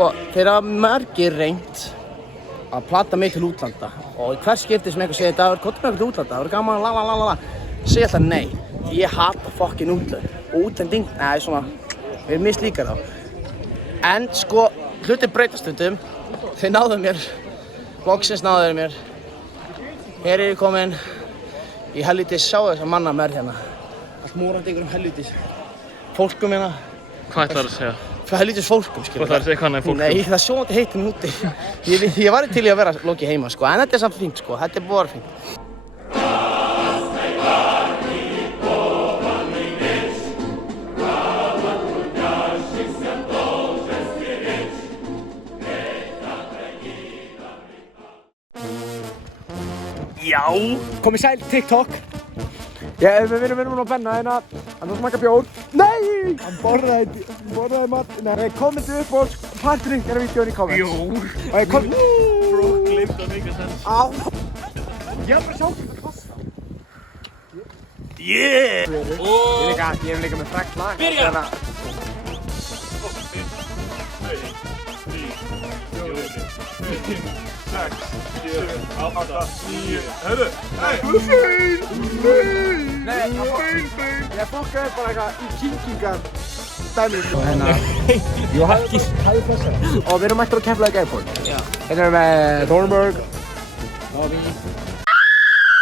Sko, þeir hafa margir reynt að plata mig til útlanda og í hvers skipti sem einhver segir Dagur, komdu með okkur til útlanda, það verður gaman, la. Segja alltaf nei, því ég hata fucking útlönd og útlending, nei svona, við erum mislíkar þá. En sko, hlutir breytast stundum, þeir náðu mér, loksins náðu þeir mér. Hér er ég kominn í helvítis, sjáu þessa manna með hérna. Allt morandi einhverjum helvítis fólkum hérna. Hvað ætlarðu að segja? Helvítis fólkum, skilur. Hvað ætlarðu að segja hvað fólkum? Nei, það er sjóðandi heitum úti. Ég var til í að vera lokið heima, sko, en þetta er samt fínt, sko, þetta er búið fínt. Já, komið sæl TikTok. Við erum að benna hérna, hann smakka bjór. Nei! Hann borðaði mat. Nei, kommentu upp og partydrink er að vídeóin í comments. Jú. Bro, glimt að make sense. Á. Ég er bara að sjá hvað það kostar. Yeah! Ég er líka með frækt lag. Byrja! 6, 7, 8, 9, hörru! Nei, ég fokkaði bara eitthvað í kynkingar dæmið. Jú, hæði þessari. Og við erum mættir á Keflavík Airport. Hérna erum við Thornburg. Lobby.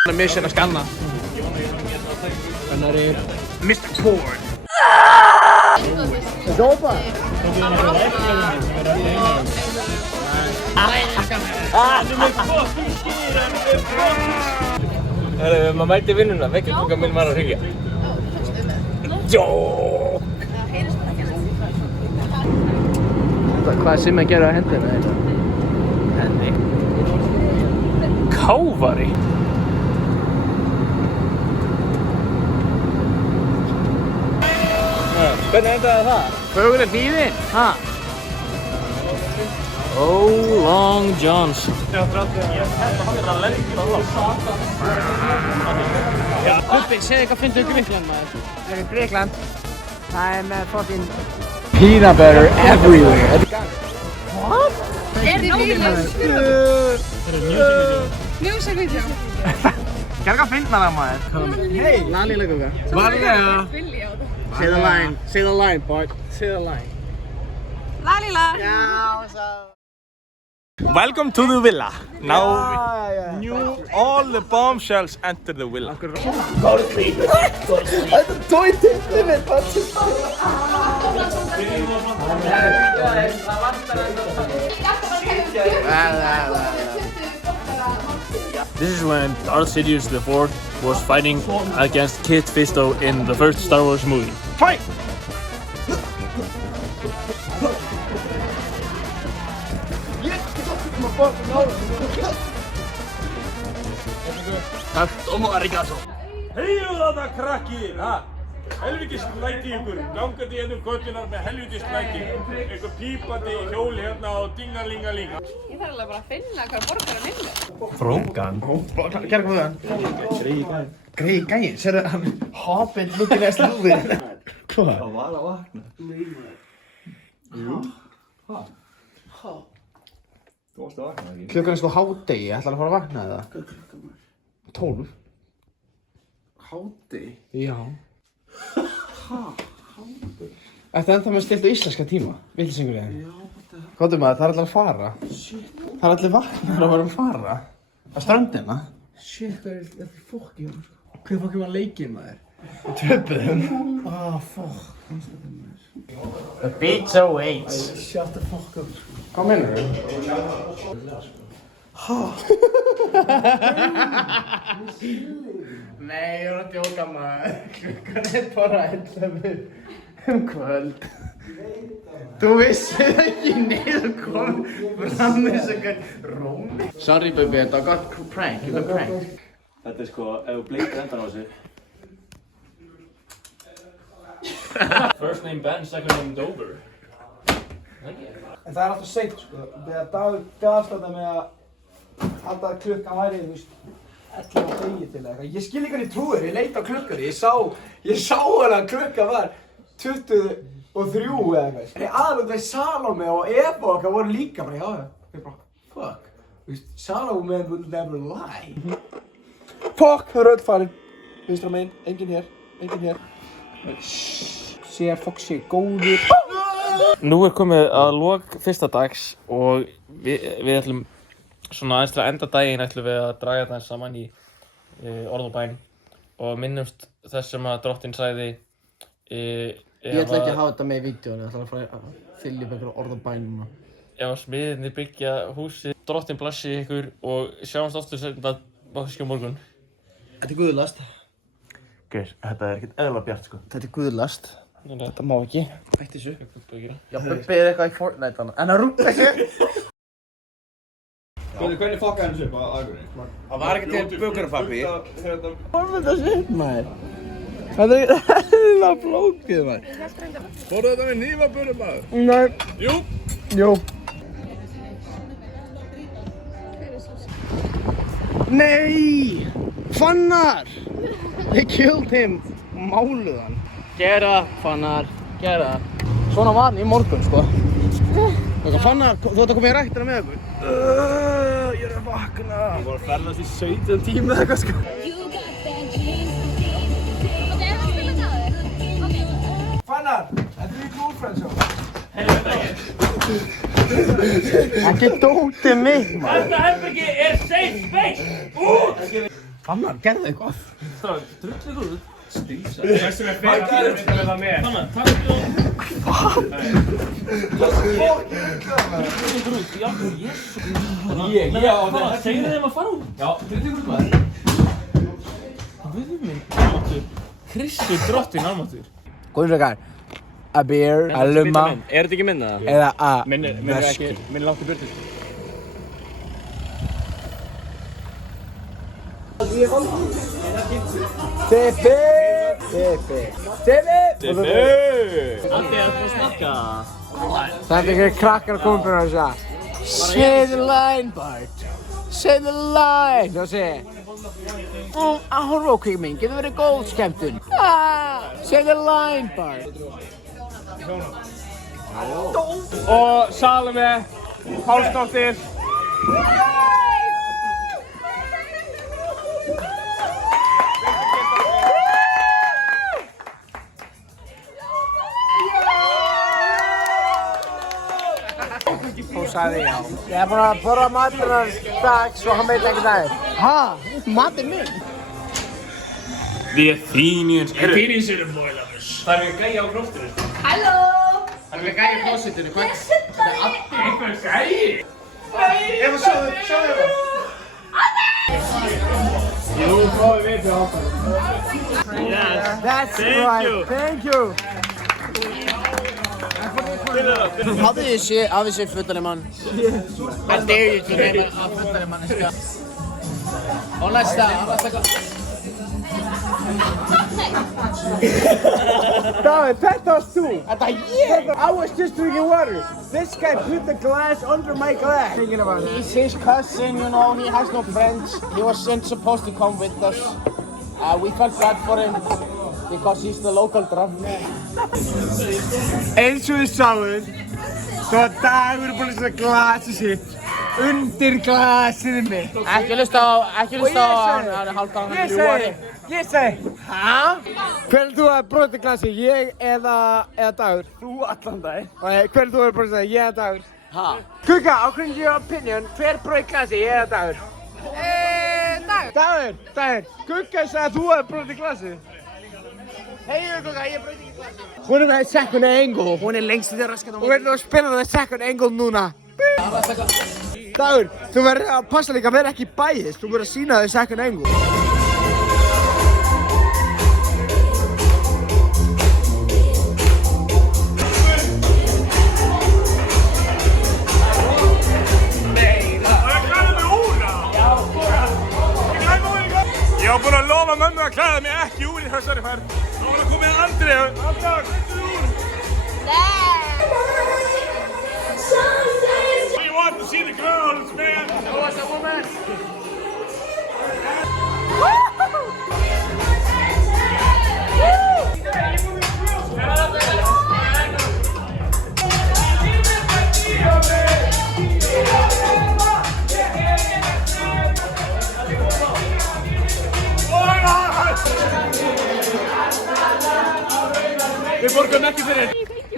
Hann er mission að skanna. Hann er í Mr. Porn. Sopa! Maður mæti vinnuna, vekjarklukkan minn var að hringja. Jók! Hvað er Simmi að gera á hendina? Hendi. Kávari. Hvernig endaði það? Fögur er hlífin, ha? Oh, Long Johnson. Bubbi, segðu eitthvað fyndið um Grikkland, maður. Það er Grikkland. Það er með fucking peanut butter everywhere. What? Er þið bílaus? Music video. Gerðu eitthvað fyndnara, maður. Hey! Lali leikuga. Varlega. Say the line. Say the line, Bart. Say the line. Lalila. Já, svo. Welcome to the villa. Now, all the bombshells enter the villa. Go to sleep. Þetta er tóitindið mitt, This is when Darth Sidious IV was fighting against Kit Fisto in the first Star Wars movie. Fight! Domo arigato. Heyrðu þetta krakki, ha? Helvítis læti ykkur, gangandi ennum göttunar með helvítis læti. Einhver pípandi hjóli hérna og dingalingaling. Ég þarf alveg bara að finna hvað borgar hann inni. Frókan. Gerðu hvað við hann? Greið gæi, sérðu hann hoppinn looking as lúfið. Hvað? Það var að vakna. Jú. Hvað? Þú varst að vakna, ekki? Klukkan er sko hádegi, ætlar að fara að vakna eða? Hvað er klukkan maður? 12. Hádegi? Já. Ha? Hádegi? Þetta er ennþá með stilt á íslenska tíma, villisengur ég. Já, þetta er... Hvað er maður, það er allir að fara. Shit. Það er allir vaknar að vera að fara. Á ströndina. Shit, það er fokk í hann, sko. Hvað fokk var leikinn, maður? Og töpuðum. Ah, fokk. The pizza waits. Shut the fuck up, sko. Hvað meinar þú? Nei, ég er að djóka maður. Klukkan er bara 11 kvöld. Þú vissið ekki, nei, þú kom fram með þessu eitthvað rómi. Sorry, baby, þetta var gott prank, þetta er prank. Þetta er sko, ef þú bleikir endan á þessu. First name Ben, second name Dover. En það er alltaf seint, sko. Þegar Dagur gafst þetta með að halda klukkan væri, þú veist, 11 á degi til eitthvað. Ég skil ekki hvernig trúir, ég leit á klukkunni, ég sá alveg að klukkan var 20 og 3 eða eitthvað. En aðalútið Salome og Eva okkar voru líka bara, já. Ég bara, fuck. Þú veist, Salome will never lie. Fuck, það er öll farin. Vinstra megin, enginn hér. Sér Foxy góður. Nú komið að lok fyrsta dags og við ætlum svona aðeins til að enda daginn ætlum við að draga þetta saman í orð og bæn og minnumst þess sem að drottinn sagði Ég ætla ekki að hafa þetta með í vídeóinu, ég ætla að fara að fylla upp einhverju orð og bæn núna. Ef að smiðirnir byggja húsið, drottinn blessi ykkur og sjáumst aftur seinna á morgun. Þetta er guðlast. Geir, þetta er ekkert eðla bjart sko. Þetta er guðlast. Þetta má ekki. Hætti þessu. Já, Bubbi er eitthvað í Fortnite hana. En að rúka sér! Hvernig fokkaði hans upp á Akureyri? Það var ekki til bökunarpappi. Hvað er þetta shit, maður? Þetta er eðla flókið, maður. Fóruð þetta með hnífapörum, maður? Nei. Jú. Nei! Fannar! They killed him. Máluð hann. Gera, Fannar, gera. Svona var hann í morgun, sko. Fannar, þú ætti að koma í ræktina með okkur. Ég er að vakna. Ég var að ferðast í 17 tíma eða eitthvað, sko. Fannar, þetta er í Glúfrensjó. Ekki dótið mitt, maður. Þetta herbergi er safe space! Fannar, gerðu eitthvað. Stráð, drullið út. Þessi með fyrir að vera með. Þannig, takk út. Já, jésu. Segðu þeim að fara út. Já, drullið út maður. Guð minn, almáttur. Kristur drottinn almáttur. Góðum frekar. A beer, a lumma. Er þetta ekki minna? Eða a Veski. Minni langt í burtu. Tippi! Aldi að snakka. Það er ekki krakkar að koma fyrir að segja Say the line, Bart. Say the line. Þá segi að horfa á kvikmynd getur verið góð skemmtun. Say the line, Bart. Og Salome, Pálsdóttir. Hún sagði já. Ég er búinn að borða matur hans dag svo hann veit ekki það. Ha? Matur minn? The Athenians. Athenians eru boilers. Það er við gæja á gróftinu. Halló! Það er við gæja í klósettinu. Hvað? Þetta er Addi! Einhver gæji? Eva, sjáðu Eva. Jú, prófið við til áfram. Yes. That's right. Thank you. Hafið þið séð af þessi fullari mann? I dare you to name a fullari manneska. Og næsta David, þetta varst þú! Þetta ég! I was just drinking water. This guy put the glass under my glass. Thinking about it. He's his cousin, you know, he has no friends. He wasn't supposed to come with us. We felt bad for him because he's the local drunk man. Eins og þið sáuð, svo að Dagur er búinn að setja glasið sitt undir glasið mitt. Ekki hlusta á hann, hann er hálfdan hann ljúari. Ég segi, hæ? Hver þú að brota glasið, ég eða Dagur? Þú allan dag. Hver þú að brota glasið, ég eða Dagur? Hæ? Kukka, according to your opinion, hver brota glasið, ég eða Dagur? Dagur. Dagur. Kukka sagði að þú að brota glasið. Hei, Kukka, ég brota ekki glasið. Hún er með second angle. Hún er lengst til raskat á móti. Og verður að spila það second angle núna. Dagur, þú verður að passa líka að vera ekki biased. Þú verður að sína þau second angle. Ég var búinn að lofa mömmu að klæða mig ekki úr í þessari ferð. Nú var að koma með Andri. Andra, klæddu úr. We want to see the girls, man. Show us a woman.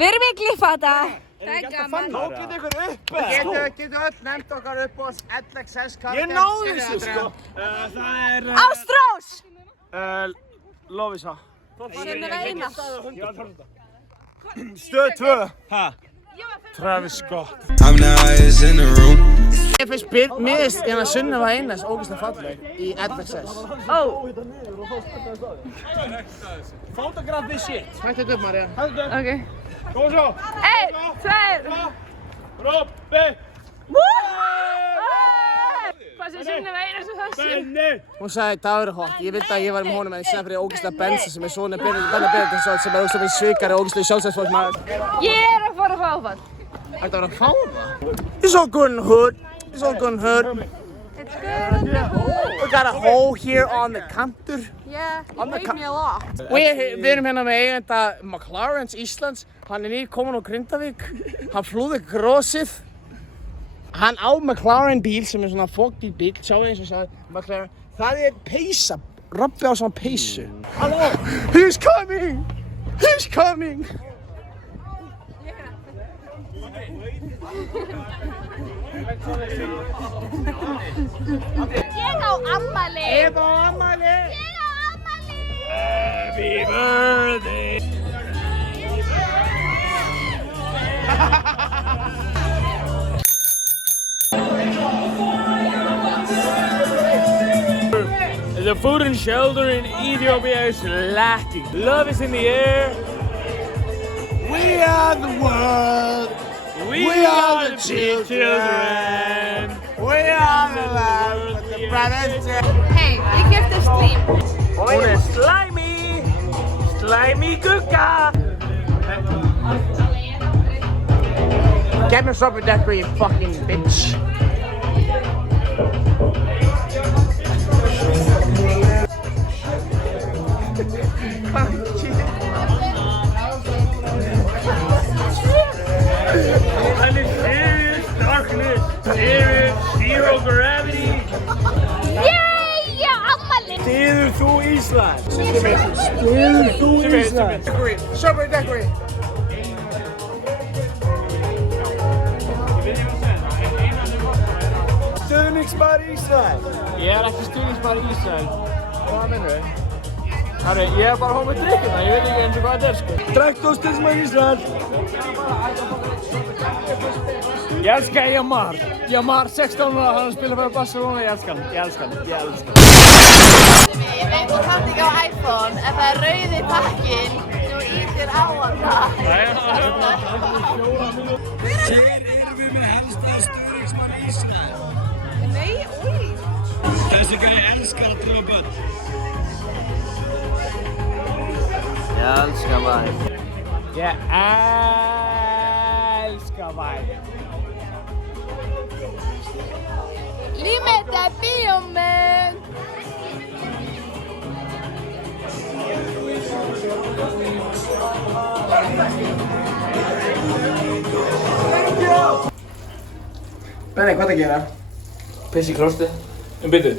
Við erum í klippa þetta. Það er gaman. Tókið ykkur upp Getur öll nefnt okkar upp á LXS karakter. Ég náði þessu sko. Það er... Ástrós! Lovisa. Sunniva Einars. Stöð 2. Travis Scott. Ég finnst mér hérna Sunniva Einars ógeðslega falleg í LXS. Ó. Photograph this shit. Hættu þetta upp, Marja. Ok. Kom svo. 1, 2. Robby. Hvað sem Sunniva Einars og þessu? Hún sagði Dagur er hot. Ég vildi að ég var með honum en ég segði fyrir ógeðslega Benza sem er svona Benna Benediktsson sem er ógeðslega svikari og ógeðslega sjálfstæðisfólksmaður. Ég er að fara að fá áfall. Þetta var að fá það. It's all good in the hood. It's all good in the hood. It's good in the hood. We got a hole here on the kantur. Yeah, you hate me a lot. Við erum hérna með eigenda McLaren's Íslands. Hann er nýkominn á Grindavík. Hann flúði krossið. Hann á McLaren bíl sem er svona fogbíl bíl. Sjáu eins og sagði McLaren. Það er peysa. Robby á svona peysu. Halló! He's coming! He's coming! Ég á ammali. Ég á ammali. Ég á ammali. Happy birthday. The food and shelter in Ethiopia is lacking. Love is in the air. We are the world. We are the children. We are the land with the brothers. Hei, ég kefti slím. Hún er slimy. Slimy gugga. Get me something that you fucking bitch. And it's serious darkness. Serious zero gravity. Yay, ég á ammali. Styður þú Ísland? Styður þú Ísland? Super decorate. Stuðningsmaður Ísland. Ég er ekki stuðningsmaður í Ísrael. Hvað mennur þau? Herru, ég er bara hómið drikkuna, ég veit ekki eins og hvað þetta er sko. Drekkt og stuðningsmaður Ísland. Ég elska Jamar. Jamar, 16 ára, hann spila fyrir Barcelona, ég elska hann. Ég elska hann. Ég veit þú kannt ekki á iPhone en það er rauði pakkin sem þú ítir á hann það. Hér erum við með helsta stuðningsmann Ísland. Nei, úi. Þessi greið elskar að trúa börn. Ég elska væg. Ég elska væg. Límið er bíómynd. Benni, hvað það gera? Piss í klostið. Byrju.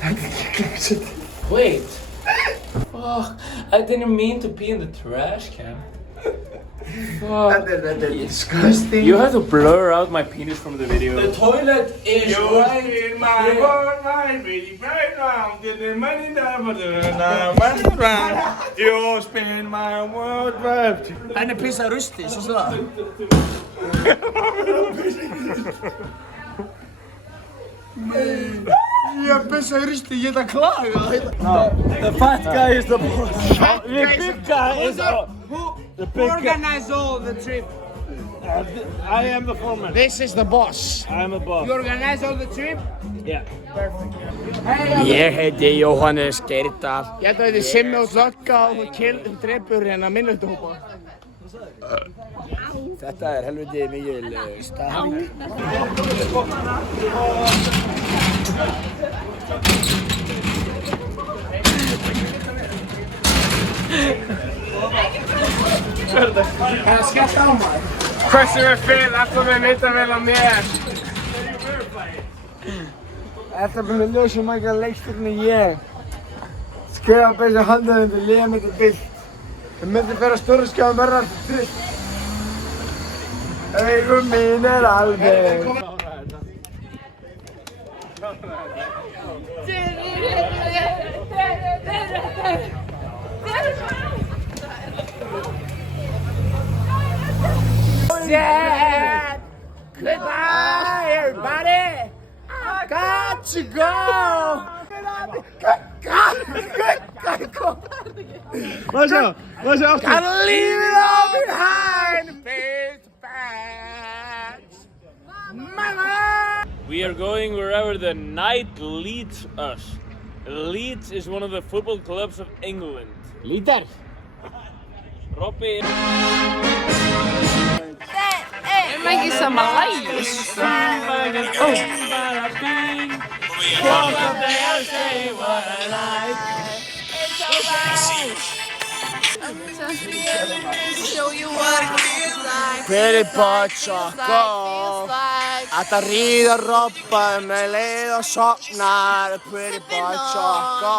Þetta er ekki klósett. Wait. Fuck, I didn't mean to pee in the trash can. Fuck. Þetta er disgusting. You have to blur out my penis from the video. The toilet is right In my world, I'm really right round. Did the money never do it round. You spin my world round. Benni pissaði rusti, svo það. Ég pissaði rusti, ég ætla að klaga. The fat guy is the boss. The big guy is The big guy. Organize all the trip. I am the foreman. This is the boss. I am a boss. You organize all the trip? Yeah. Ég heiti Jóhannes Geirdal. Ég held að þetta er Simmi og Slögga og hún drepur hérna minnutahópa. Þetta er helviti mikil stafning. Það er skellt á maður. Hversu er fyrir alltaf með myndavél á mér? Þetta er bara ljósum mækja leiksturinn ég. Skrifa bæsa handað undir liða mitt er byggt. Við myndum fyrir að stóra skjáðum verðar trygg. Augum mín alveg. Goodbye, everybody. I got to go. Gotta leave it all behind. Face facts. Mama. We are going wherever the night leads us. Leeds is one of the football clubs of England. Líder. Robby. Erum ekki sama lagi? Show you what it feels like. Pretty boy choco. Þetta ríður Robba með leið og sofnar. Pretty boy choco.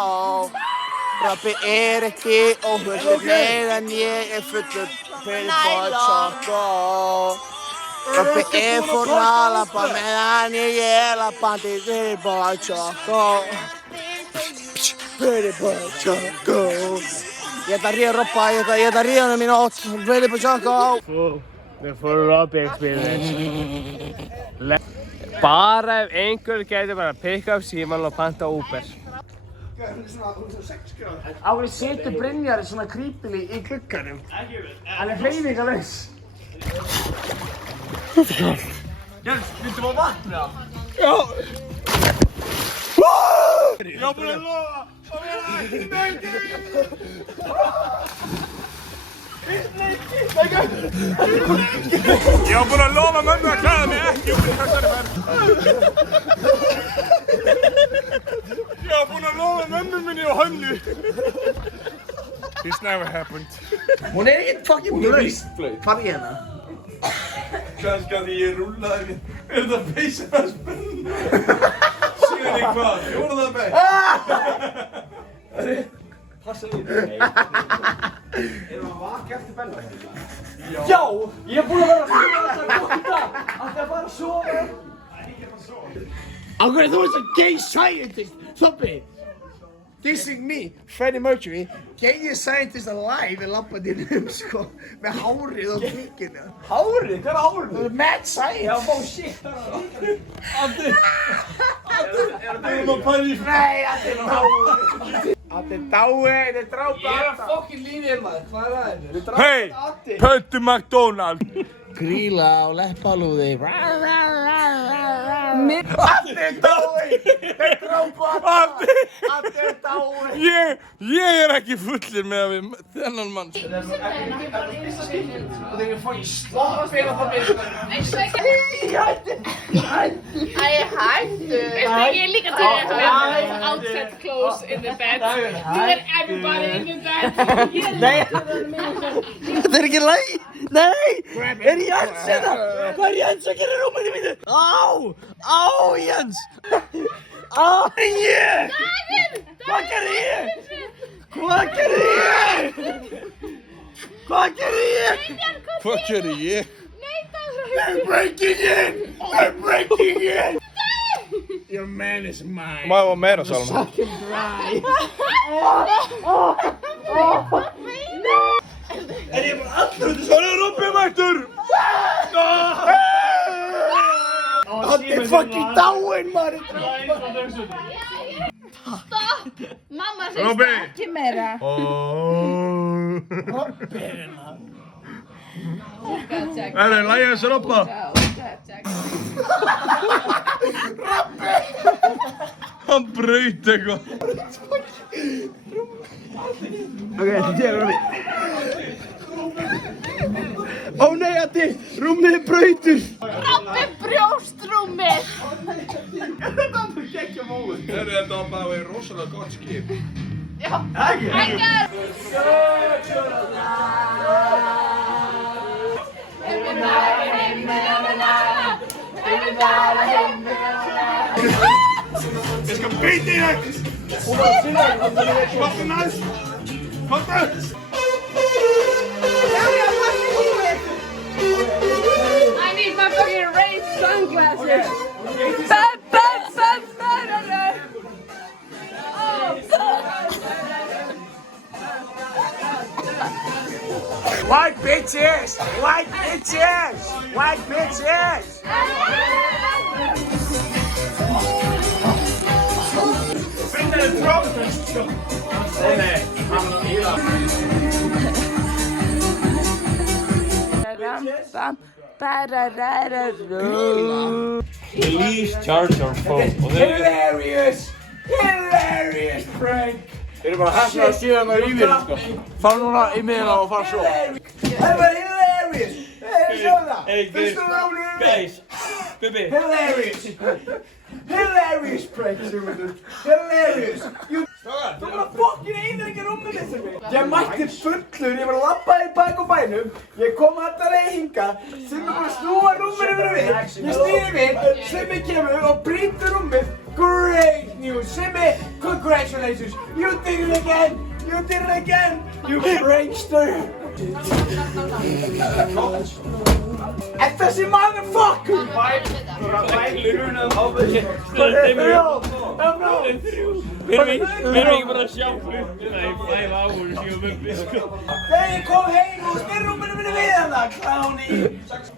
Robby ekki óhullur meðan ég fullur. Pretty boy choco. Robby fór að labba meðan ég labbandi. Pretty boy choco. Pretty boy choco. Ég ætla að ríða Robba, ég ætla að ríða hann í nótt. Pretty boy choco. The full Robby experience. Bara ef einhver gæti bara að pick up síman og panta Uber. Á hverju setur Brynjar svona creepily í glugganum? Hann hreyfingarlaus. Jens, viltu fá vatn með það? Ég var búinn að lofa að vera ekki neitt. Ég var búinn að lofa mömmu að klæða mig ekki út í þessari ferð. Ég var búinn að lofa mömmu minni og Hönnu. This never happened. Hún ekkert fucking blöð. Farðu í hérna. Kannski að því ég rúllaði mér. Þetta peysa að spenna. Síðan í hvað? Fjóraða bæ. Passa líka. Erum að vaka eftir Bella? Já! Ég er búinn að vera að fyrir þetta góða dag. Ætti að fara að sofa. Á hverju þú ert svo gay scientist, Þobbi? Dissing me, Freddie Mercury, gay scientist alive er labbandinn sko, með hárið og kikinu. Hárið? Hvað er hárið? Mad science! Já, bó, shit, það er Addi! Erum að pæla í Nei, Addi er hárið. Addi er dáið, þetta er drápa Ég er að fokkin lífið maður, hvað er það þetta? Hey, Pöttu McDonald. Gríla á leppalúði. Addi er dáið! Þetta er drápa Addi! Addi er dáið! Ég er ekki fullir með að við þennan mann. Og þegar ég fór í sloppið og það byrði Æ, hættu. Ég er líka til að have outside clothes in the bed. Let everybody in the bed. Nei, þetta er ekki læg. Nei, er Jens þetta? Hvað er Jens að gera í rúminu mínu? Á, Jens. Á, ég. Hvað gerði ég? Hvað gerði ég? Hvað gerði ég? Hvað gerði ég? I'm breaking in! I'm breaking in! Your man is mine. Má var meira, Salma. Suck him dry. Er ég bara allur út í svona Robby mættur? Hann er fucking dáinn, maður. Stopp! Mamma segist Robby. ekki meira. Robby er hérna. Erðu, lægja þessi Robba. Hann braut eitthvað. Ok, þetta er Robby. Ó nei, Addi, rúmið er brautur. Robby brjóstrúmið. Þetta var bara rosalega gott skip. Já, æggar. Ég skal beita í þig! Komdu næst! Komdu! White bitches! White bitches! Please charge your phone. Hilarious! Hilarious prank! Þeir eru bara hættir að síðan það í mér, sko. Fara núna í miðina og fara svo. Það var hilarious! Sjáðu það! Hey, Fyrstu rólið við mig! Guys, Bibi. Hilarious! Hilarious prank, Sigmundur! Hilarious! Þú var að fokkin einir ekki rúmið mitt til mig! Ég mætti fullur, ég var að labba í bak á bænum, ég kom alltaf leið hingað, Simmi bara snúa rúmið yfir við, ég stýri við, Simmi kemur og brýtur rúmið. Great news! Simmi, congratulations! You did it again! You did it again! You prankster! Þessi motherfucker! Við erum ekki bara að sjá klukkuna í 5 hours í Bubbi, sko. Þegar ég kom heim og snurr rúminu minni við hana, kláni!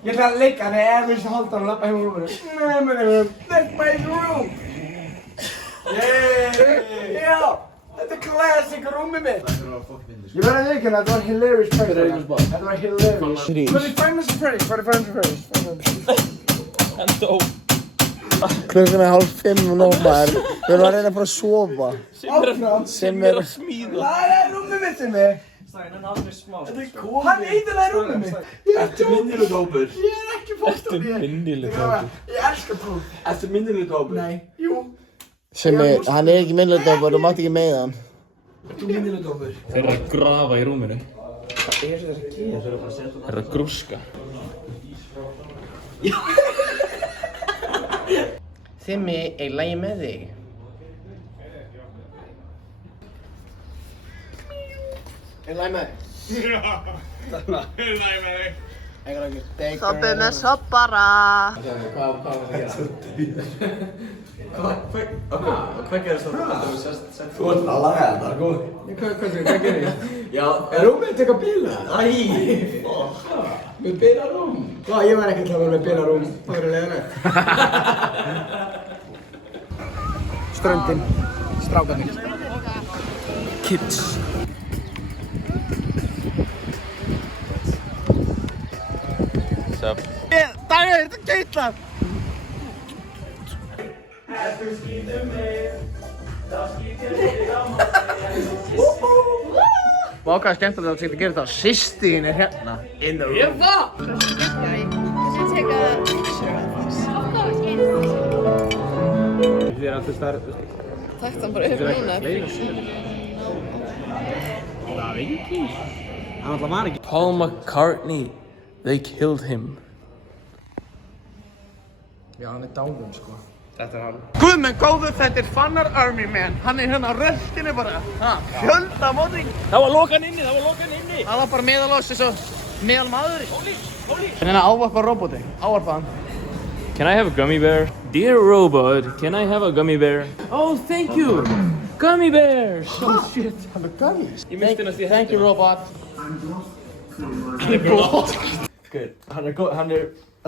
Ég ætla að leika hann eða eins og halda hann og lappa heim úr rúminu. That's my room! Já! Þetta er classic rúmið mitt! Ég verði að leika hann, þetta var hilarious prank. Þetta var hilarious. Hvað er Friends and Freddy's? Hvað er Friends and Freddy's? Hann dó. Klukkan er 4:30 og nóg maður. Við erum að reyna að fara að sofa. Sem er að smíða. Það er rúmið mitt sem er. Hann eiginlega rúmið mitt. Ertu minnileg dópur? Ég er ekki fólk á mér. Minnileg dópur. Ég elskar prúf. Ertu minnileg dópur? Nei. Jú. Hann er ekki minnleitdópur, þú mátt ekki meiða hann. Ertu minnileg dópur? Þeir eru að grafa í rúminu. Þeir eru að grúska. Simmi, er lagi með þig? Er lagi með þig? Er lagi með þig? Soppið með soppara. Hvað gerir það? Þú ert að laga þetta, góð. Hvað gerir ég? Já, er rúmið að teka bíla? Æ, með bílarúm. Já, ég var ekkert að vera með bílarúm. Það verður leiðilegt. Ströndin, strákarnir. Kids. Sup? Dagur, þetta geitlar! Vákaði skemmtilega að geta gera þetta. Systín er hérna. In the room. Should take a picture of us. Þið er alltaf starf. Takk það bara upp núna. Paul McCartney. They killed him. Já, hann er dáinn, sko. Þetta er hann. Guð minn góður, þetta er Fannar Army Man. Hann er hérna á röltinu bara. Fjölda móting. Það var lokan inni, það var lokan inni. Það var bara meðalás eins og meðal maðurinn. Hérna ávarpa roboti. Ávarpa hann. Can I have a gummy bear? Dear robot, can I have a gummy bear? Oh, thank you. Gummy bears. Oh shit, hann er gummies. Ég misti næst í Thank you, robot. Good. Hann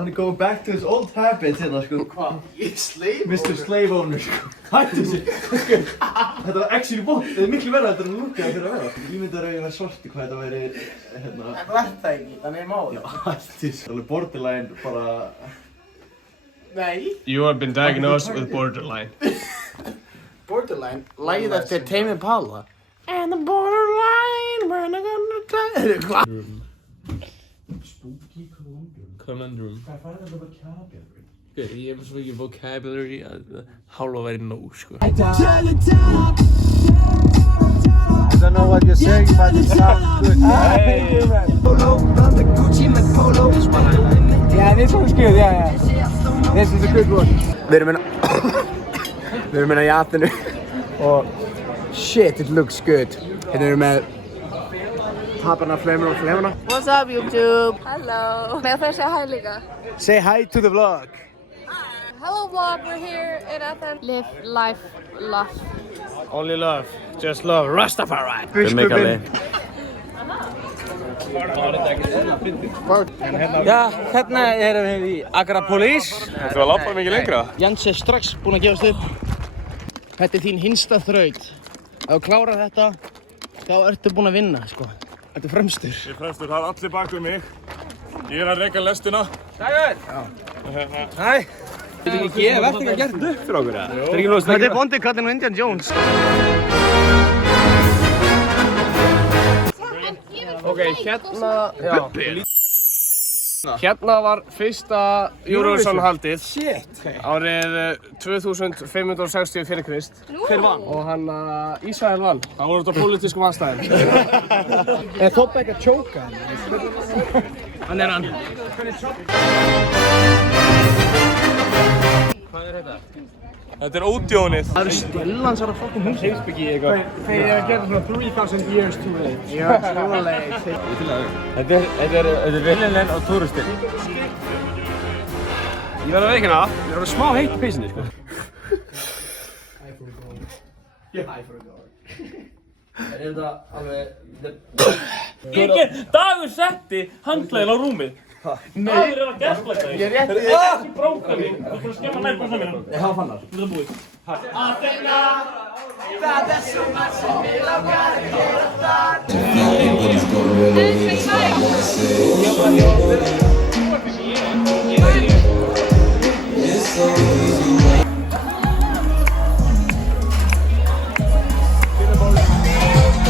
er going back to his old habits hérna, sko. Hvað? Ég slave owner? Mr. Slave owner, sko. Hættu þessu. Þetta var actually bótt. Þetta er miklu verða en lúkaði fyrir að vera. Ég myndi að rauða svarti hvað þetta væri, hérna. En þú ert það ekki, þannig er mál. Já, hættu þessu. Það er borderline bara... Nei. You have been diagnosed with borderline. Borderline? Lagið eftir Tame Impala. And the borderline, we're not gonna die. Spooky Conundrum. Hvað fær þetta vocabulary? Good, ég hef svo mikið vocabulary að hálfa væri nóg, sko. I don't know what you're saying, but it sounds good. Hey! Yeah, this one's good, yeah. This is a good one. Við erum hérna í Aþenu og shit, it looks good. Hérna erum við með Papana Flamer og Flamerna. What's up, YouTube? Hello. Með það segja hæ líka. Say hi to the vlog. Hello vlog, we're here in Athens. Live life, love. Only love, just love, Rastafari. Biskupinn. Já, hérna erum við í Agrapolis. Þetta var labbað mikið lengra. Jens er strax búinn að gefast upp. Þetta er þín hinsta þraut. Ef þú klárar þetta, þá ertu búinn að vinna, sko. Þetta er fremstur. Ég er fremstur, það er allir bak við mig. Ég er að reka lestina. Sæður! Hæ! Þetta er ekki verðt ekki að gert upp fyrir okkur, eða? Þetta er vondi kallinn og Indiana Jones. Ok, hérna... Já. Hérna var fyrsta Eurovision haldið árið 2560 fyrir Krist. Hver vann? Og hann Ísrael vann. Það voru þetta pólitískum aðstæðum. Er Þórbæk að tjóka hann? Hann er hann. Hvað er þetta? Þetta er ódjónið. Það eru stillans ára fokkin hús. Heimsbyggi eitthvað. Þeir eru að gera svona 3000 years too late. Já, too late. Þetta er villinleginn á túristin. Ég verð að veikina það. Ég verð smá heitt í peysunni, sko. Er þetta alveg... Dagur setti handklæðin á rúmið. Nei. Dagur er að gæstlæta þig. Ég rétti þig. Ekki bróka þig. Þú fyrir að skemma nærmast að mér. Ég hafa fannar. Þú er búið. Það er svo margt sem ég langar að gera þar.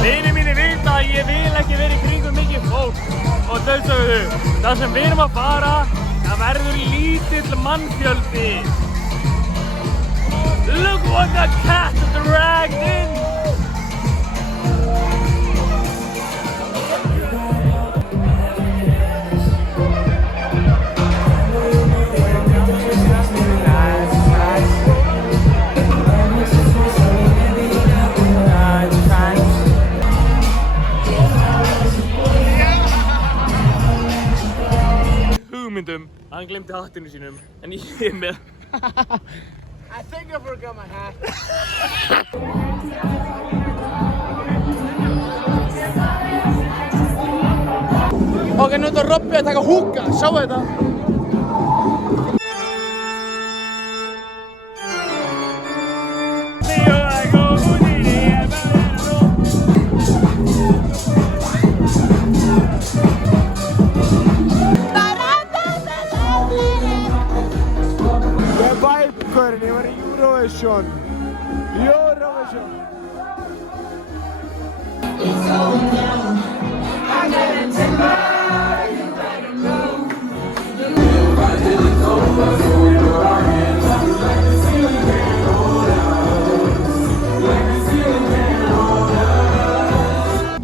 Vinir mínir vita að ég vil ekki vera í kringum mikið fólk og þau sögðu, það sem við erum að fara, það verður lítill mannfjöldi. Look what the cat dragged in! Hugmyndum, hann glemdi hattinu sínum, en ég er með. I think I forgot my hat. Ok, nú er þetta Robby að taka húka, sjáu þetta? Ég var í Eurovision.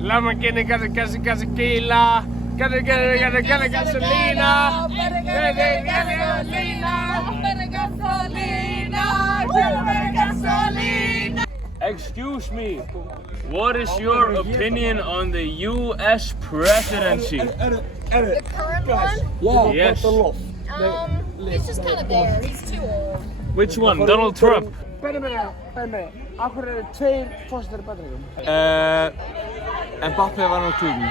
Lamborghini, gasolina. Excuse me, what is your opinion on the U.S. presidency? The current one? Yes. He's just kind of there. He's too old. Which one? Donald Trump? Benni. Af hverju eru tveir fórsetar í Bandaríkjunum? Mbappé var nú klúðum.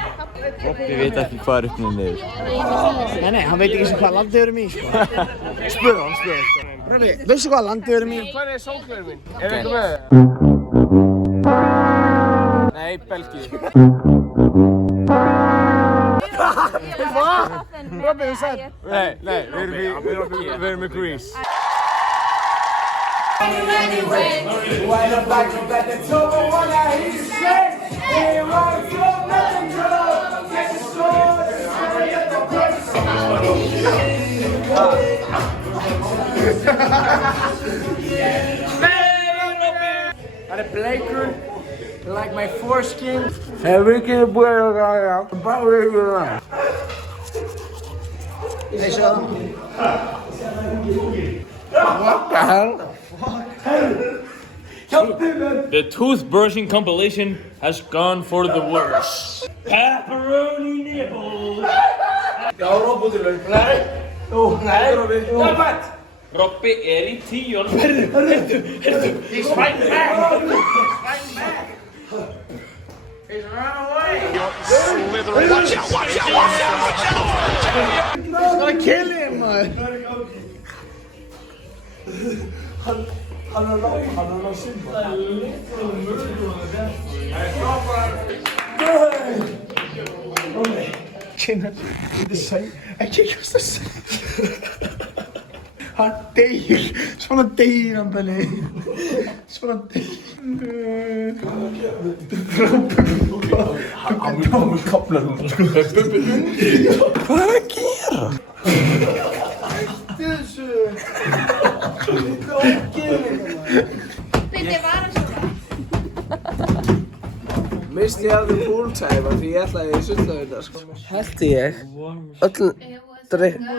Ég veit ekki hvað er upp með niður. Nei, hann veit ekki sem hvað landið við erum í, sko. Spurðu hann. Röli, veistu hvað landið við erum í? Hvað er sólglerinn minn? Er eitthvað með það? Nei, Belgíu. Hvað? Robby, þú sagði. Nei, við erum í Greece. Það er bleikur, like my foreskin. Ef við getum búið að ganga, bara við erum það. Nei, sjá það. What the hell? The tooth brushing compilation has gone for the worse. Pepperoni nipples. Já, Robby út í laug. Nei, Robby. Það er fætt. Robby er í tíun. He's fighting back. gonna kill him, maður. Hann er að simma. Kynna, þetta er sæl, ekki kasta sæl. Hann deyr, svona deyr hann Benni. Svona deyr. Drápum kaplar hún. Hvað er að gera? Hættu þessu. Bindi var að svona. Misti ég af því búltæma því ég ætlaði í sundlaugina sko. Hellti ég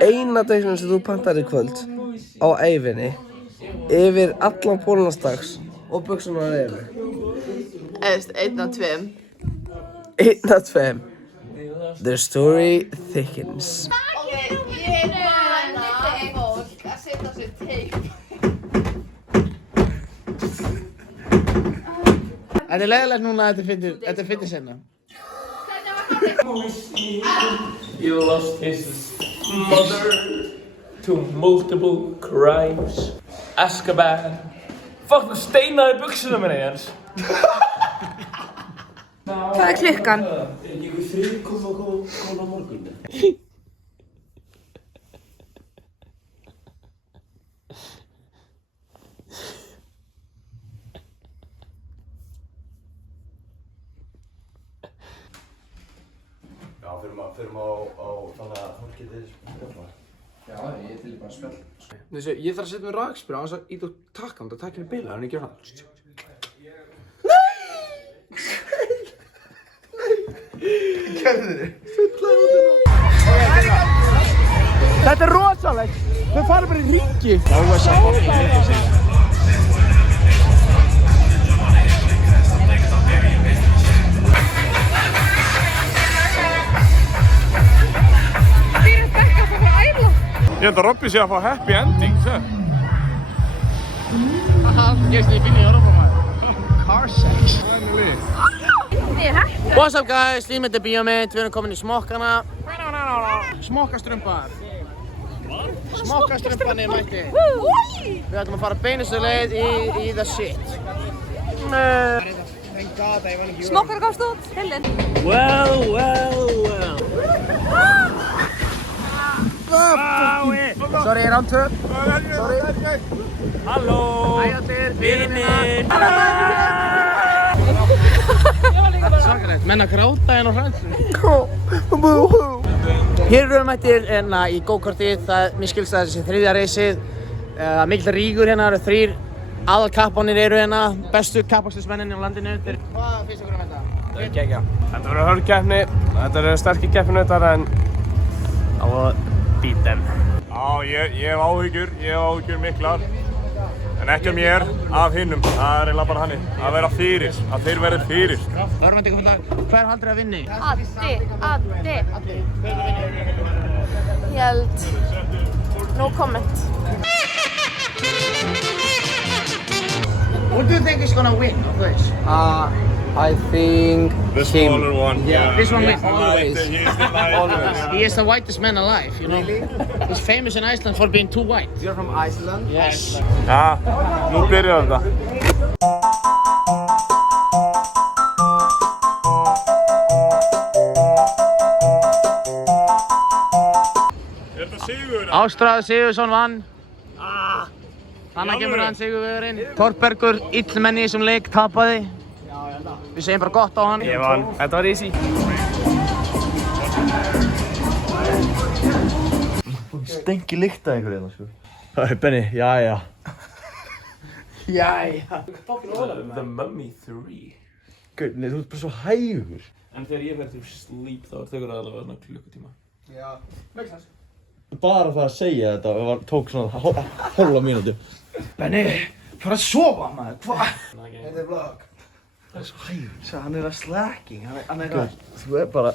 eina dreiknum sem þú pantar í kvöld á ævinni yfir allan bólunarstags og buxunar yfir. Einn af tveim. Einn af tveim. The story thickens. Ok, ég mana fólk að setja sér teip. Þetta er leiðilegt núna að þetta fyndið senna. He lost his mother to multiple crimes. Azkaban. Fuck, þú steinaði buxuna minni, Jens. Hvað er klukkan? Já, förum á þannig að fólk getur spjalla. Já, ég til í bara að spjalla. Þessu, ég þarf að setja mér rakspyr á þess að íta út takkan og takk henni bila, hann er ekki svona. Þetta er rosalegt. Þau fara bara í hringi. Ég held að Robby sé að fá happy ending, sér. Gerst í bílni í Europa, maður. Car sex. What's up guys, Límyndi Bíómynd, við erum komin í smokkana. Smokkastrumpar. Smokkastrumpan er mætti. Við ætlum að fara beinustu leið í the shit. Smokkar komst út, Helen. Sorry, ég er án töp. Sorry. Halló! Hæja þér, vinir. Þetta er svakalegt, menn að gráta en á hræðslu. Hér erum við mættir í go-kartið, mér skilst að þessi þriðja reysið. Mikill rígur hérna, það eru 3 aðalkappánir eru hérna, bestu kappakstursmenninni á landinu. Hvað finnst ykkur þetta? Þetta er geggja. Þetta verður hörð keppni, þetta eru sterkir keppinautar en á að beat them. Já, ég hef áhyggjur miklar. En ekki af mér, af hinnum. Það er eiginlega bara hannig. Að vera fyrir, að þeir verði fyrir. Örvandi ykkur fyrir það, hver haldur að vinni? Addi. Hver er að vinni? Ég held. No comment. What do you think is gonna win of this? I think The smaller one. Yeah, this one wins. Always. He is the whitest man alive, you know? He's famous in Iceland for being too white. You're from Iceland? Yes. Já, nú byrjar þetta. Er þetta Sigurður? Ástráður Sigurðsson vann. Þannig kemur hann Sigurvegurinn. Þorbergur, illmenni í þessum leik, tapaði. Við segjum bara gott á hann. Ég vann. Þetta var easy. Stengi lykt af einhverju hérna, sko. Það er Benni, jæja. Jæja. The Mummy 3. Gauð, nei, þú ert bara svo hægur. En þegar ég fer til sleep þá tekur það alveg svona klukkutíma. Já, makes sense. Bara það að segja þetta tók svona hálfa mínútu. Benni, fara að sofa maður, hvað? Þetta er vlog. Það er svo hægur. Svo hann er að slacking, hann er að... Þú er bara...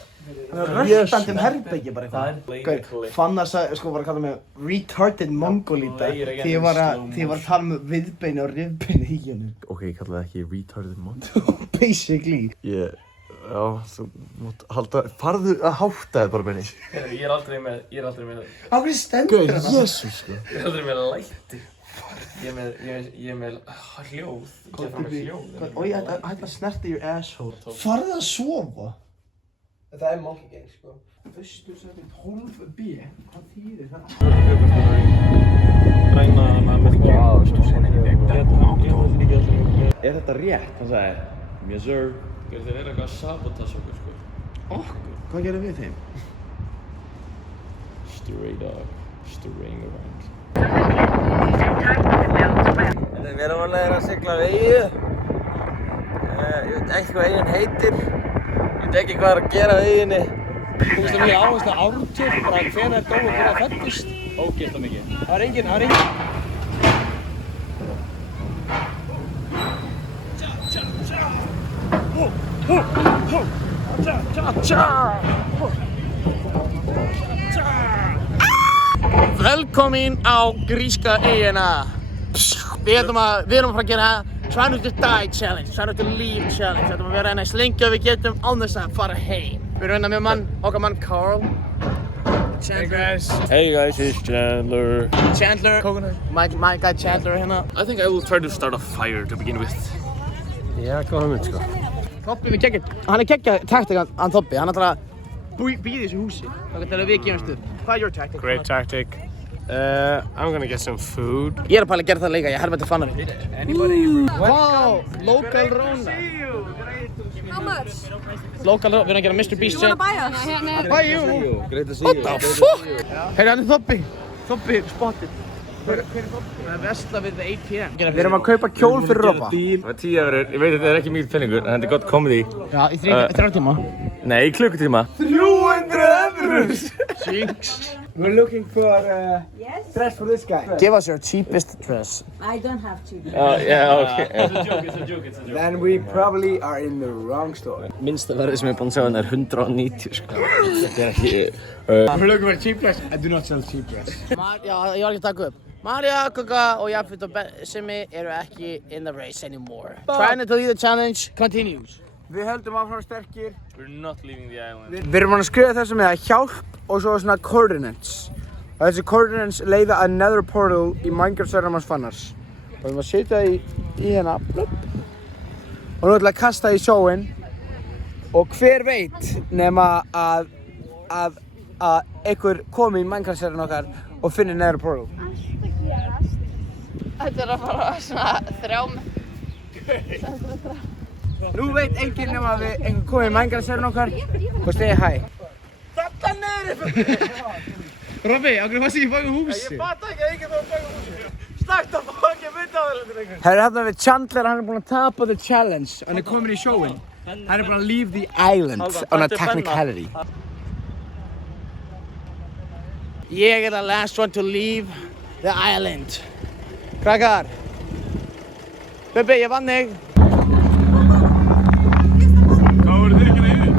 Hann er röltandi herbergi bara eitthvað. Gaur, Fannar sagði, sko, var að kalla mig retarded mongolíta því ég var að tala um viðbeini og rifbeini í hennu. Ok, ég kalla það ekki retarded mod. Basically. Ég Já, þú mátt halda, farðu að hátta þér bara Benni. Ég er aldrei með Á hverju stendur Gauð, jésús sko. Ég er aldrei með læti. Ég er með hljóð. Ég er með hljóð. Og ég ætla að snerta your asshole. Farðu að sofa. Það er monkey game, sko. Föstur sæti 12B. Hvað þýðir það? Ræna með Er þetta rétt? Hann sagði, yes sir. Þeir eru eitthvað að sabotasa okkur, sko. Okkur? Hvað gerum við þeim? Straight up, straying around. Við erum alveg að sigla vegið. Ég veit ekki hvað veginn heitir. Ég veit ekki hvað er að gera á veginni. Þú veist að við áherslu að ártöf, bara hvenær dóu og hvenær fæddist. Ógeðslega mikið. Það er enginn. Velkomin á gríska eyjuna. Við erum að fara að gera Try not to die challenge, try not to leave challenge. Við ætlum að vera eins lengi og við getum án þess að fara heim. Við erum hérna með okkar mann Carl. Chandler. Hey guys, it's Chandler. Chandler. My guy Chandler hérna. I think I will try to start a fire to begin with. Já, hvað hugmynd, sko. Toppi við geggjum. Hann geggjað taktika, hann Toppi. Hann ætlar að býða í þessu húsi. Þá getur við gefumst upp. Hvað er your tactic? Great tactic. I'm gonna get some food. Ég er að pæla að gera það líka, ég helviti fann hann. Wow, local Rona. How much? Local Rona, við erum að gera Mr. Beast. You wanna buy us? Buy you? Great to see What you. the fuck? Herri, hann er Toppi. Toppi, spotted. Hver er Toppi? Það er vesla við 8 p.m. Við erum að kaupa kjól fyrir Robba. Það var 10 eurur, ég veit að þetta er ekki mikið penningur, en þetta er gott comedy. Já, í 3 tíma. Nei, í klukkutíma. 300 eurur! Jinx. We're looking for dress for this guy. Give us your cheapest dress. I don't have to. Yeah, okay. It's a joke. Then we probably are in the wrong store. Minnsta verðið sem ég er búinn að sjá hérna er 190 sko. Þetta er ekki... We're looking for cheap dress. I do not sell cheap dress. Já, ég var ekki að taka upp. Maria, Kukka og Jafit og Simmi eru ekki in the race anymore. Trying to lead the challenge continues. Við höldum áfram sterkir. We're not leaving the island. Við erum að skrifa þessu með hjálp og svo svona coordinates. Og þessi coordinates leiða að nether portal í Minecraft serverinn hans Fannars. Og við erum að setja í hérna. Og nú ætlum við að kasta í sjóinn. Og hver veit nema að einhver komi í Minecraft serverinn okkar og finni nether portal. Þetta er að fara svona 3 Nú veit enginn nema að einhver komi í Minecraft serverinn okkar og segi hæ. Þetta neyri! Robby, okkur fannst ekki baka húsi? Ég fatt ekki að enginn var að baka húsi. Snakkt að baka myndaðaröldur einhvern. Herri, hérna við Chandler, hann er búinn að tapa the challenge. Hann er komin í sjóinn. Hann er búinn að leave the island on a technicality. Ég er the last one to leave the island. Krakkar. Bubbi, ég vann þig. Hvað voru þið ekki reyðið?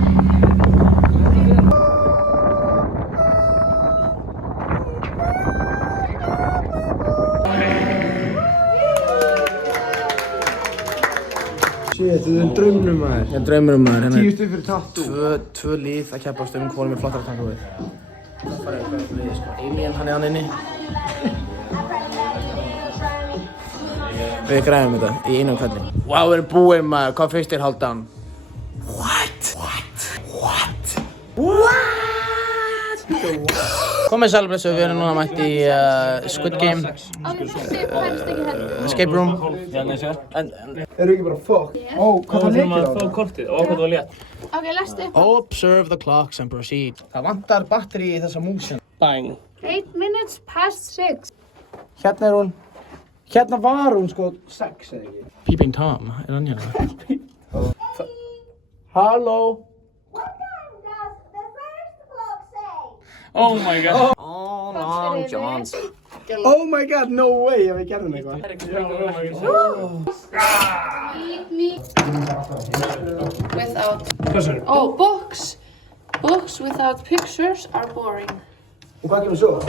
Shit, þetta er draumnum maður. Ég er draumurinn maður. 10 stuð fyrir tattoo. Tvö lið að keppast hvorum er flottara að taka við. Það farið eitthvað liðið sko. Alien, hann er hann inni. Við græðum þetta í einu kvelli. Wow, við erum búin maður. Hvað finnst þér hálfdan? What? Komið sælblessu, við erum núna mætt í Squid Game Escape Room. Eru ekki bara fuck? Ó, hvað var leikir á það? Kortið og hvað það var létt. Ok, lestu. Observe the clocks and proceed. Það vantar batteri í þessa músin. Bang. 8 minutes past 6. Hérna er hún. Hérna var hún sko 6 eða ekki. Peeping Tom, er hann hérna? Halló? Oh my god. Oh, Long Johns. Oh my god, no way ef við gerðum eitthvað. Eat me. Without... Oh, books. Books without pictures are boring. Og hvað kemur svo?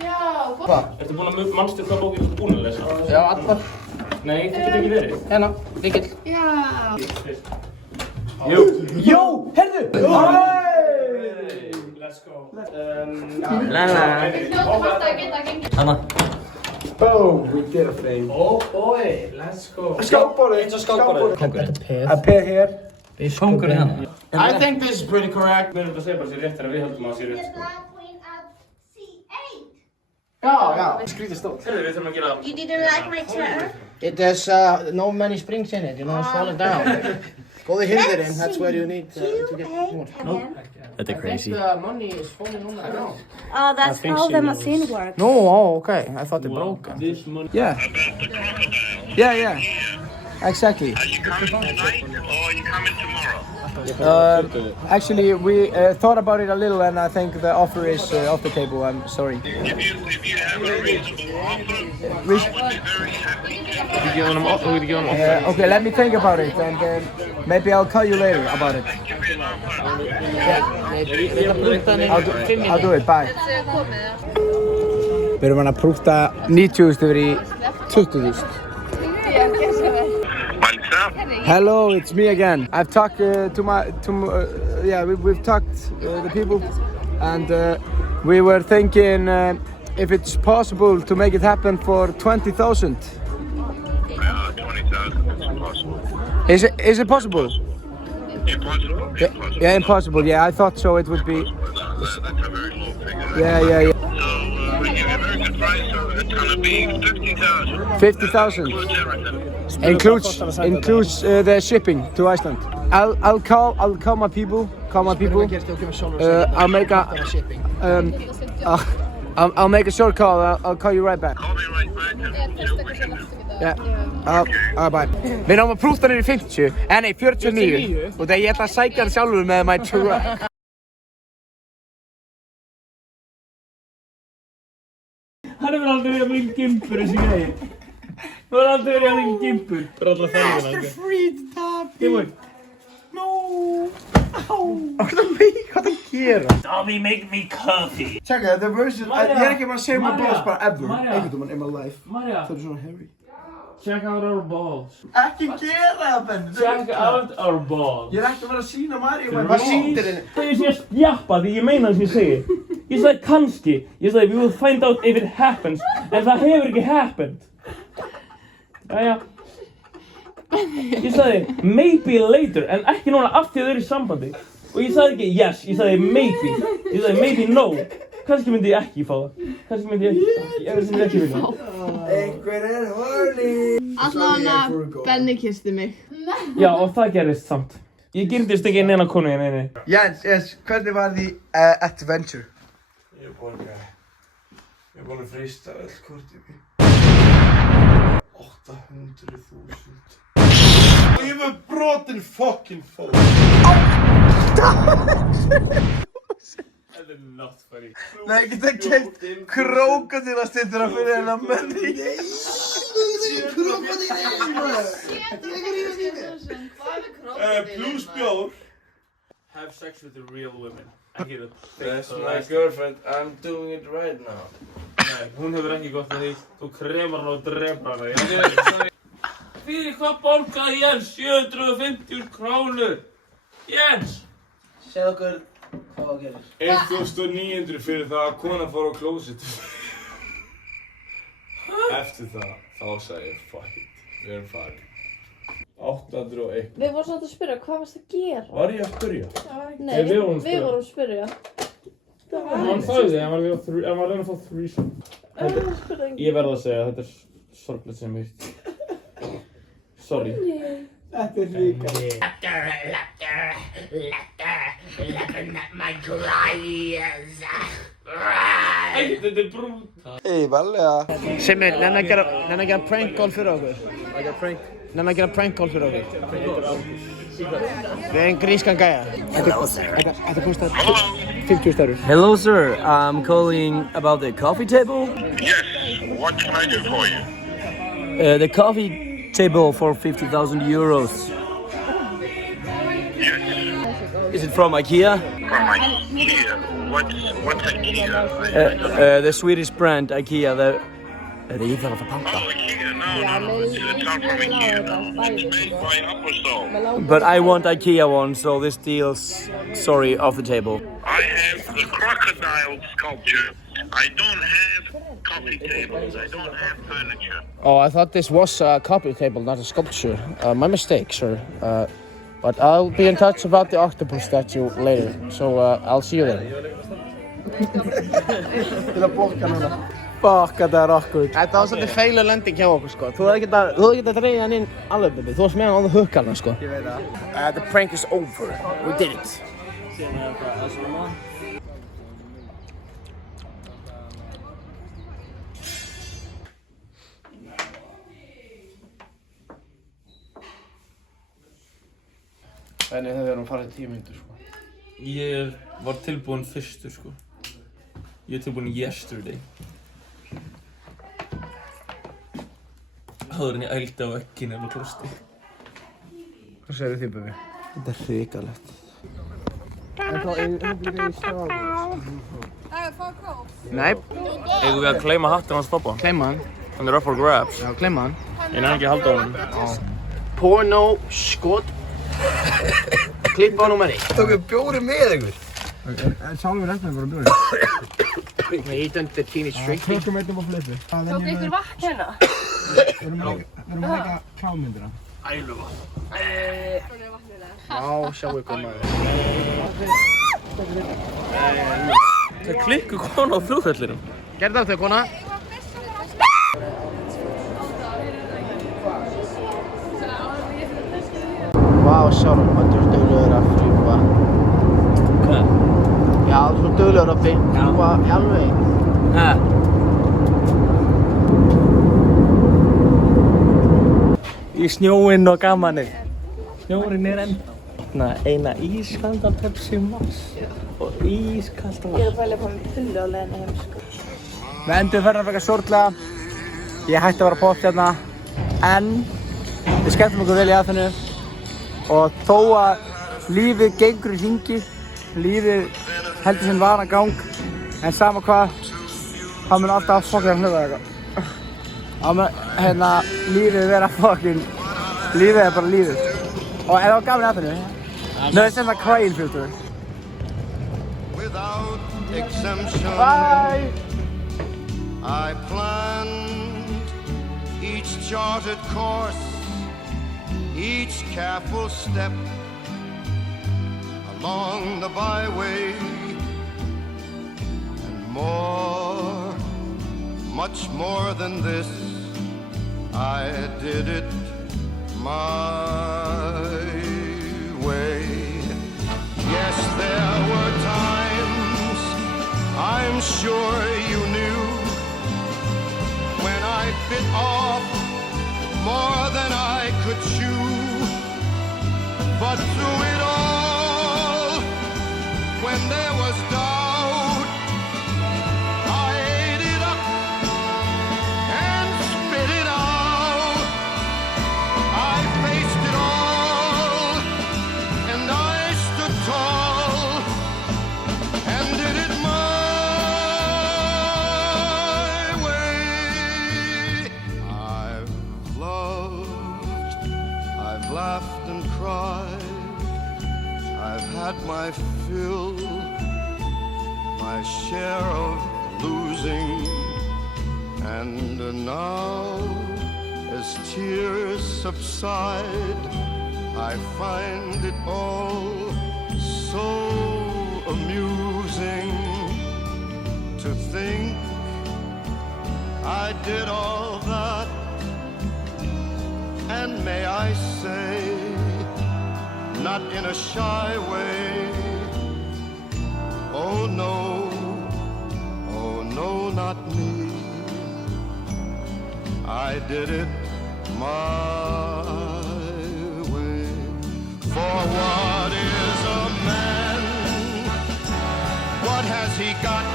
Já, Ertu búinn að mannstu hvað bókir þú búinn að lesa? Já, allar. Nei, það getur ekki verið. Hérna. Líkill. Já. Jó, herðu! Let's go. Hljóttum alltaf að geta gengið. Hanna. Boom, we did a thing. Oh boy, let's go. Skákborðið. Eins og skákborðið. A pair here. Kóngurinn hérna. I think this is pretty correct. Við erum þetta að segja bara sér rétt þegar við höldum að sér rétt, sko. Já. Skrítið stótt. Herðu, við þurfum að gera... You didn't like my chair? It has no many springs in it, you know, it's falling down. Góði hirðirinn, that's where you need to get more. Þetta crazy. The money is falling on the ground. Oh, that's how the machine works. No, oh, okay. I thought it broke. This money... Yeah. Yeah. Exactly. Are you coming tonight or are you coming tomorrow? Actually, we thought about it a little, and I think the offer is off the table. I'm sorry. If you have a reasonable offer, I would be very happy. Við getum honum Okay, let me think about it, and maybe I'll call you later about it. I'll do it. Bye. Við erum að prúta 90.000 yfir í 20.000. Hello, it's me again. I've talked we've talked the people, and we were thinking if it's possible to make it happen for 20,000. 20,000 is impossible. Is it possible? Impossible. Yeah, impossible. Yeah, I thought so. It would be. That's a very low figure. Yeah. So we give you a very good price. So it's gonna be 50,000. 50,000 Includes everything. includes the shipping to Iceland. I'll call my people. I'll make a I'll make a short call. I'll call you right back. Call me right back and see what we can do. Yeah. Bye. Við náum að prúta niður í 50, nei 49 og þegar ég ætla að sækja það sjálfur með my truck. Hann hefur aldrei verið að bli gimpur þessi gæði. Þú hefur aldrei verið að bli gimpur. Það er alltaf ferðina. Mr. Freed, stop it. No. Hvað það gera? Dobby, make me coffee. Tjekka, the version, ég ekki bara að segja my balls bara ever. Einhvern tímann in my life. Marja. Það svona heavy. Check out our balls. Ekki gera það, Ben. Check out our balls. Ég ekki bara að sína Maríu my Hvað balls. sýndir henni? Það ég sé að spjappa því ég meina það sem ég segi. Ég sagði kannski. Ég sagði we will find out if it happens. En það hefur ekki happened. Jæja. Ég sagði maybe later, en ekki núna af því þau eru í sambandi. Og ég sagði ekki yes, ég sagði maybe. Ég sagði maybe no. Kannski myndi ég ekki fá það. Kannski myndi ég ekki vilja. Einhver horny. Allavega Benni kyssti mig. Já, og það gerist samt. Ég girdist ekki neina konu í neini. Yes, hvernig var því adventure? Ég er búinn að freista öll kortið mín. 800.000. Og ég var brotin fucking fót. That is not funny. Nei, geta keipt krókódílastittur að fyrir hennar menni. Plus bjór. Have sex with the real women. Ekki það. That's my girlfriend. I'm doing it right now. Nei, hún hefur ekki gott með því. Þú kremar hana og drepar hana. Fyrir hvað borgaði Jens 750.000 krónur? Jens! Segð okkur hvað það gerir. 1.900 fyrir það að kona fór á klósett. Eftir það, þá sagði ég fuck it, við erum farin. 801. Við vorum svolítið að spyrja, hvað varst að gera? Var ég að spyrja? Nei, við vorum að spyrja. Hann sagði því, hann var að reyna að fá threesome. Ég verð að segja að þetta er sorglegt sem ég veit. Sorry. Þetta er ríka. Þetta er brúnt. Hey, varlega. Simmi, nenni að gera prank call fyrir okkur. Nenni að gera prank call fyrir okkur. Við erum grískan gæja. Þetta kostar 50 stærur. Hello sir, I'm calling about the coffee table. Yes, what can I do for you? The coffee table for 50,000 euros. Yes, Is it from IKEA? from IKEA. What's IKEA? The Swedish brand IKEA. Ég þarf að fara að panta. Oh, IKEA? No. It's not from IKEA. It's made by Apostol. But I want IKEA one, so this deal's, sorry, off the table. I have the crocodile sculpture. I don't have coffee tables. I don't have furniture. Oh, I thought this was a coffee table, not a sculpture. My mistake, sir. But I'll be in touch about the octopus statue later, so I'll see you then. Til að blokka núna. Fuck, þetta er awkward. Þetta var svolítið failur lending hjá okkur, sko. Þú hefði getað dreigið hann inn alveg, baby. Þú varst með hann on the hook alveg, sko. Ég veit það. The prank is over. We did it. Þannig þegar við erum farið 10 mínútur, sko. Ég var tilbúinn fyrstur, sko. Ég er tilbúinn yesterday. Áður en ég ældi á egginu og klósti. Hvað segir þið, baby? Þetta er hrikalegt. Nei. Eigum við að claima hattinn hans pappa? Claima hann. Hann er up for grabs. Já, claima hann. Ég nefn ekki að halda á hann. Porno skot. Klippa á númer 1. Tók við bjóri með ykkur. Sálum við restum bara bjóri. Ég döndi Teenage Street. Tökum einnum á flipi. Tók ykkur vatn hérna? Við erum að leika klámyndina. Æluva. Já, sjáu ykkur maður. Það klikku kona á flugvellinum. Gerðu aftur, kona. Vá, sjáum, hvað þú ert duglegur að fljúga. Hvað? Já, þú ert duglegur að fljúga í alveg. Í snjóinn og gamanið. Snjórinn er eina ískalda Pepsi Max og ískalda vatn. Ég er að pæla upp á mig pullu á leiðinni heim, sko. Við endum ferðina frekar sorglega. Ég hætti að vera pott hérna. En við skemmtum okkur vel í aðfennu. Og þó að lífið gengur í hringi, lífið heldur sinn vana gang, en sama hvað, þá mun alltaf fucking hljóða eitthvað. Þá mun lífið vera fucking, lífið er bara lífið. Og ef það var gaman í aðfennu, nú er þetta crying filter. Bye! I planned each charted course, each careful step along the byway, and more, much more than this, I did it my way. Yes, there were times, I'm sure you knew, when I bit off more than I could chew. But through it all, when there was doubt, I ate it up and spit it out. I faced it all, and I stood tall, and did it my way. I've loved, I've laughed and cried, I've had my fill, my share of losing, and now, as tears subside, I find it all so amusing to think I did all that, and may I say, not in a shy way, oh no, not me. I did it my way. For what is a man? What has he got?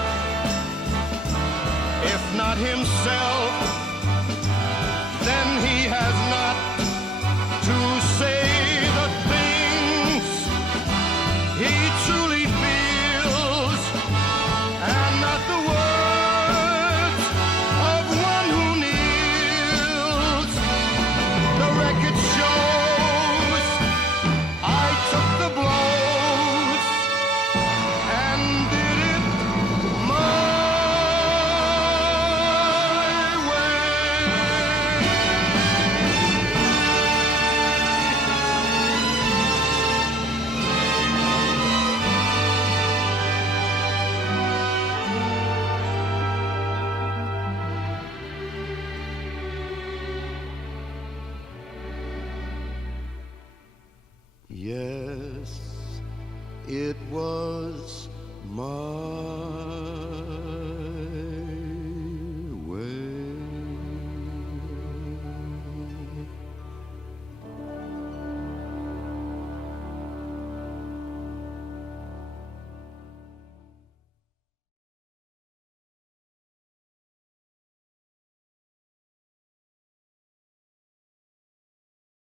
If not himself,